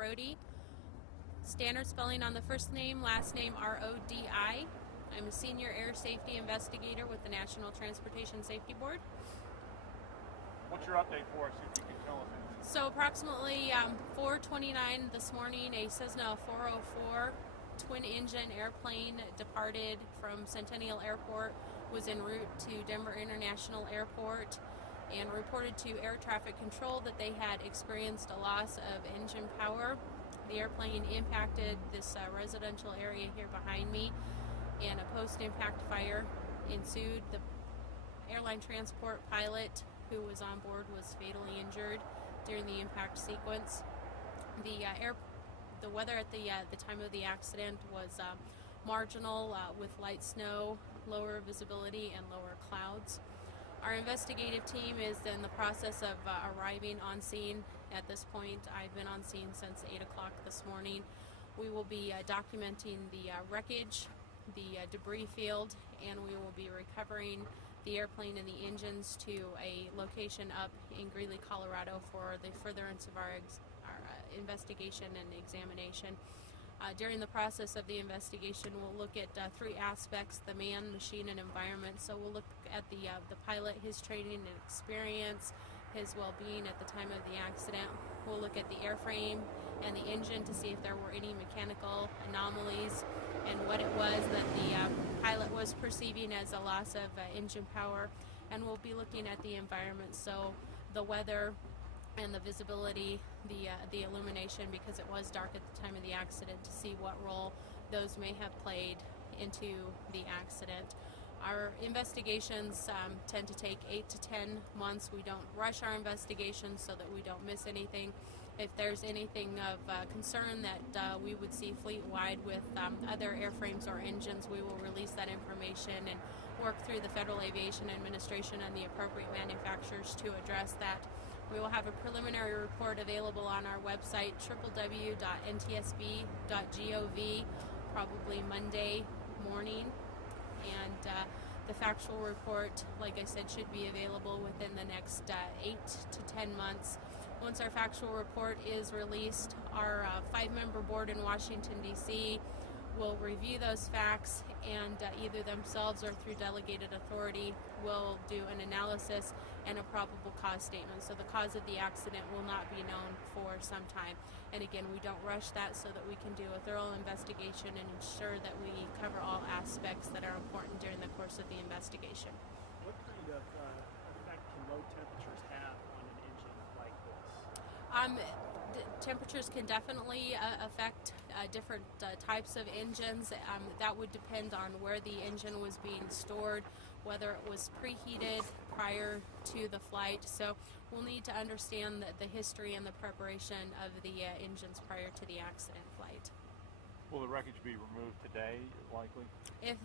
Rodi. Standard spelling on the first name, last name R-O-D-I. I'm a senior air safety investigator with the National Transportation Safety Board. What's your update for us, if you can tell us anything? So approximately 4:29 this morning, a Cessna 404 twin-engine airplane departed from Centennial Airport, was en route to Denver International Airport, and reported to air traffic control that they had experienced a loss of engine power. The airplane impacted this residential area here behind me, and a post-impact fire ensued. The airline transport pilot who was on board was fatally injured during the impact sequence. The weather at the time of the accident was marginal, with light snow, lower visibility, and lower clouds. Our investigative team is in the process of arriving on scene. At this point, I've been on scene since 8 o'clock this morning. We will be documenting the wreckage, the debris field, and we will be recovering the airplane and the engines to a location up in Greeley, Colorado for the furtherance of our investigation and examination. During the process of the investigation, we'll look at three aspects: the man, machine, and environment. So we'll look at the pilot, his training and experience, his well-being at the time of the accident. We'll look at the airframe and the engine to see if there were any mechanical anomalies and what it was that the pilot was perceiving as a loss of engine power. And we'll be looking at the environment, so the weather and the visibility, the illumination, because it was dark at the time of the accident, to see what role those may have played into the accident. Our investigations tend to take 8 to 10 months. We don't rush our investigations so that we don't miss anything. If there's anything of concern that we would see fleet-wide with other airframes or engines, we will release that information and work through the Federal Aviation Administration and the appropriate manufacturers to address that. We will have a preliminary report available on our website, www.ntsb.gov, probably Monday morning. And the factual report, like I said, should be available within the next 8 to 10 months. Once our factual report is released, our 5-member board in Washington, D.C. will review those facts, and either themselves or through delegated authority will do an analysis and a probable cause statement. So the cause of the accident will not be known for some time. And again, we don't rush that so that we can do a thorough investigation and ensure that we cover all aspects that are important during the course of the investigation. What kind of effect can low temperatures have on an engine like this? Temperatures can definitely affect different types of engines. That would depend on where the engine was being stored, whether it was preheated prior to the flight. So we'll need to understand the history and the preparation of the engines prior to the accident flight. Will the wreckage be removed today, likely? If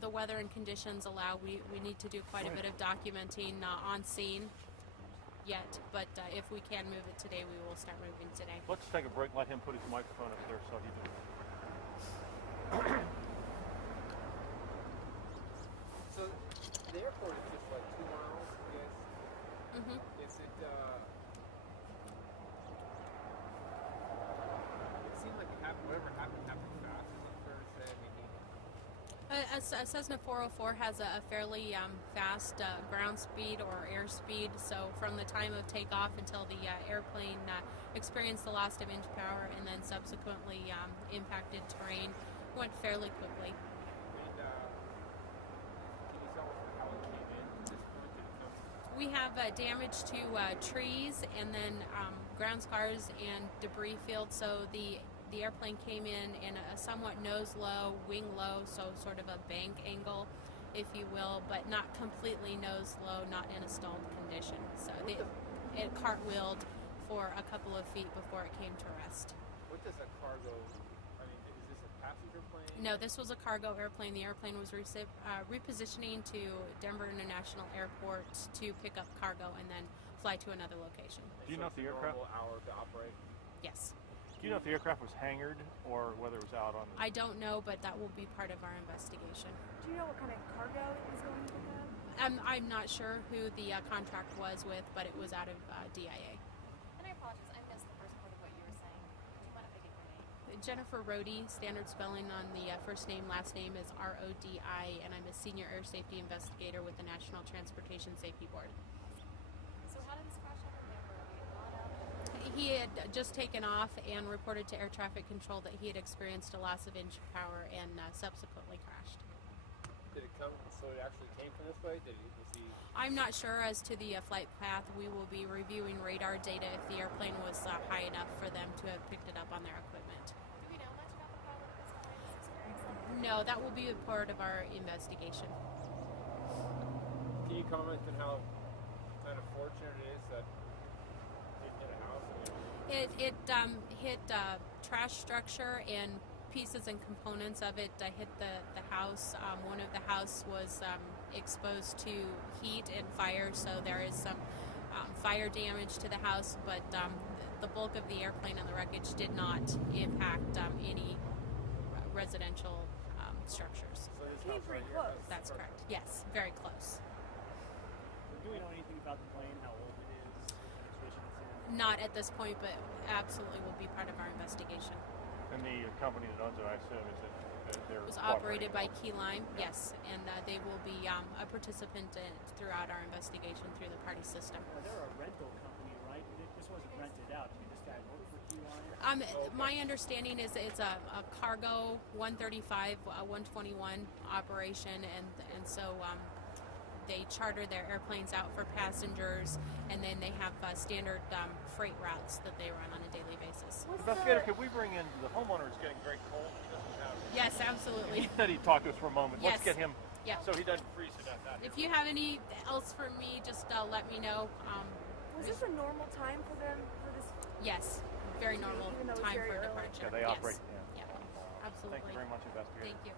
the weather and conditions allow, we need to do quite a bit of documenting on scene yet, but if we can move it today, we will start moving today. Let's take a break and let him put his microphone up there so he can... So the airport is just like 2 miles, yes? Mm-hmm. Is it, it seemed like whatever happened fast. Is it fair to say? A Cessna 404 has a fairly fast ground speed or air speed, so from the time of takeoff until the airplane experienced the loss of engine power and then subsequently impacted terrain went fairly quickly. And can you tell us how it came in at this point? Did it come? We have damage to trees and then ground scars and debris field, so the airplane came in a somewhat nose low, wing low, so sort of a bank angle, if you will, but not completely nose low, not in a stalled condition. So it cartwheeled for a couple of feet before it came to rest. What does a cargo, I mean, is this a passenger plane? No, this was a cargo airplane. The airplane was repositioning to Denver International Airport to pick up cargo and then fly to another location. Do you know if the aircraft... normal hour to operate? Yes. Do you know if the aircraft was hangared or whether it was out on the... I don't know, but that will be part of our investigation. Do you know what kind of cargo it was going to pick up? I'm not sure who the contract was with, but it was out of DIA. And I apologize, I missed the first part of what you were saying. Do you mind Jennifer Rodi. Standard spelling on the first name, last name is Rodi, and I'm a senior air safety investigator with the National Transportation Safety Board. So how did this crash happen there? Were we not out? He had just taken off and reported to air traffic control that he had experienced a loss of engine power and subsequently crashed. Did it come? So it actually came from this way? Was he? I'm not sure as to the flight path. We will be reviewing radar data if the airplane was high enough for them to have picked it up on their equipment. Do we know much about the pilot at this time, his experience? No, that will be a part of our investigation. Can you comment on how kind of fortunate it is that it hit a house? It hit trash structure and pieces and components of it hit the house. One of the house was exposed to heat and fire, so there is some fire damage to the house, but the bulk of the airplane and the wreckage did not impact any residential structures. So this Came house pretty right here close. has- That's correct. Yes, very close. Do we know anything about the plane, how old it is, what condition it's in? Not at this point, but absolutely will be part of our investigation. And the company that owns it, I assume, is that they're It was cooperating operated by also. Keyline, yes, and they will be a participant throughout our investigation through the party system. They're a rental company, right? This wasn't rented out. Did this guy work for Keyline? My understanding is it's a cargo 135, 121 operation, and so they charter their airplanes out for passengers, and then they have standard freight routes that they run on a daily basis. Investigator, could we bring in the homeowner? Is getting very cold. He doesn't have. Yes, He absolutely. said he'd talk to us for a moment. Let's Yes. get him Yeah. so he doesn't freeze to death out here. If you have any else for me, just let me know. Was this a normal time for them for this? Yes, very normal Even though it's time very for early. departure. Yeah, they Yes. operate. Yeah. Yeah, absolutely. Thank you very much, Investigator. Thank you.